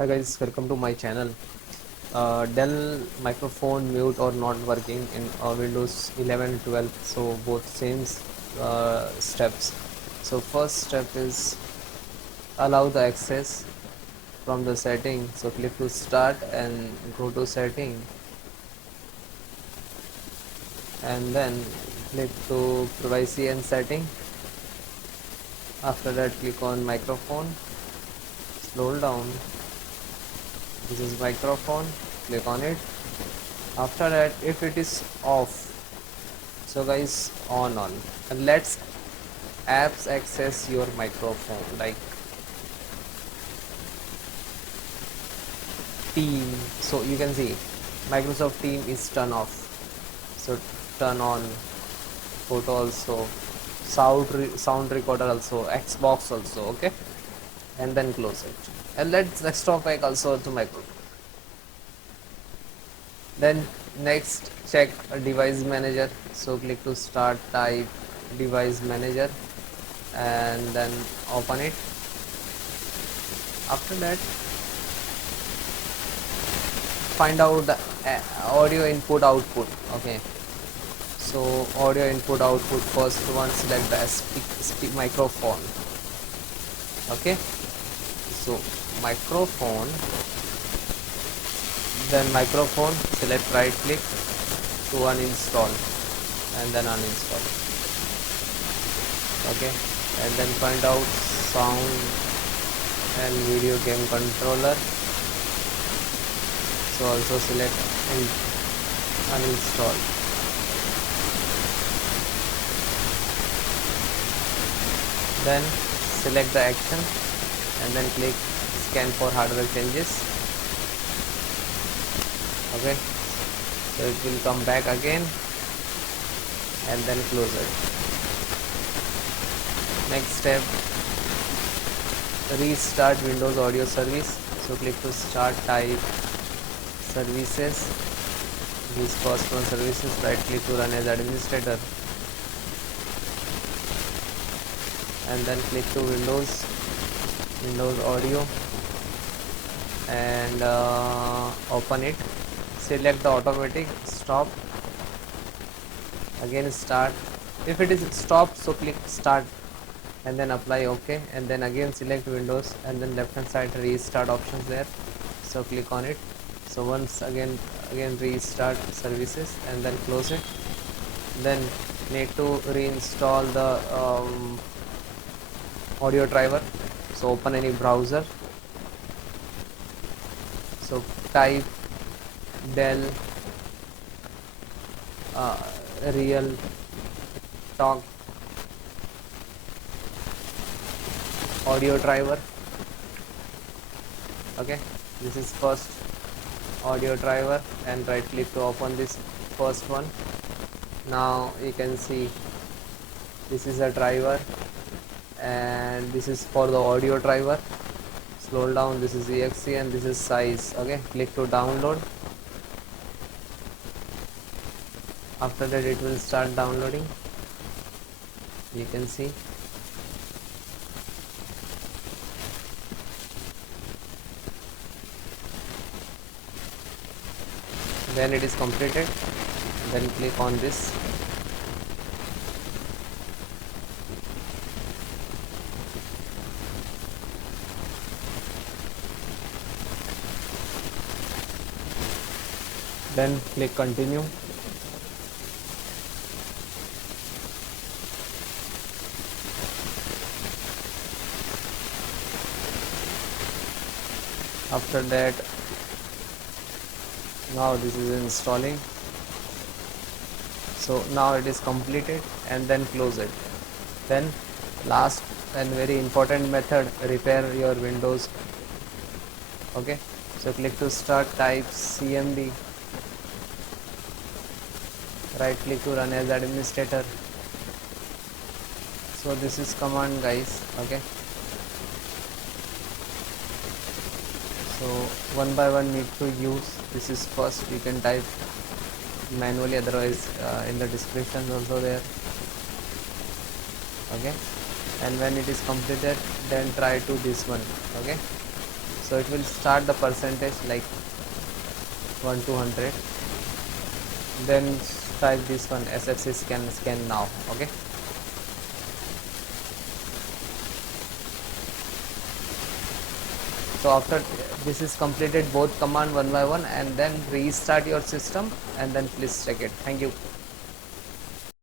Hi guys, welcome to my channel. Dell microphone mute or not working in Windows 11 12, so both same steps. So first step is allow the access from the setting. So click to start and go to setting, and then click to privacy and setting. After that click on microphone, scroll down, this is microphone, click on it. After that, if it is off, so guys, on, and let's apps access your microphone like team. So you can see Microsoft Team is turn off, so turn on. Photo also, sound recorder also, Xbox also, okay, and then close it. And let's desktop back also to microphone. Then next, check a device manager. So click to start, type device manager, and then open it. After that, find out the audio input output. Okay, so audio input output, first one, select the speak microphone. Okay, so microphone, then microphone, select right click to uninstall and then uninstall. Okay, and then find out sound and video game controller, so also select and uninstall. Then select the action and then click scan for hardware changes. Okay, so it will come back again and then close it. Next step, restart Windows audio service. So click to start, type services, this first one, services, right click to run as administrator, and then click to Windows audio and open it. Select the automatic stop, again start. If it is stop, so click start and then apply OK, and then again select Windows and then left hand side restart options there, so click on it. So once again restart services and then close it. Then need to reinstall the audio driver. So open any browser, so type Dell Realtek audio driver. Okay, this is first audio driver, and right click to open this first one. Now you can see this is a driver and this is for the audio driver. Scroll down, this is exe and this is size. Okay, click to download. After that it will start downloading, you can see. When it is completed, then click on this. Then click continue. After that, now this is installing, so now it is completed, and then close it. Then last and very important method, repair your Windows. Okay, so click to start, type cmd, right click to run as administrator. So this is command, guys. Okay, so one by one need to use. This is first, you can type manually, otherwise in the description also there. Okay, and when it is completed, then try to this one. Okay, So it will start the percentage like 1 to 100, then type this one SFC scan now. Okay, so after this is completed both command one by one, and then restart your system and then please check it. Thank you.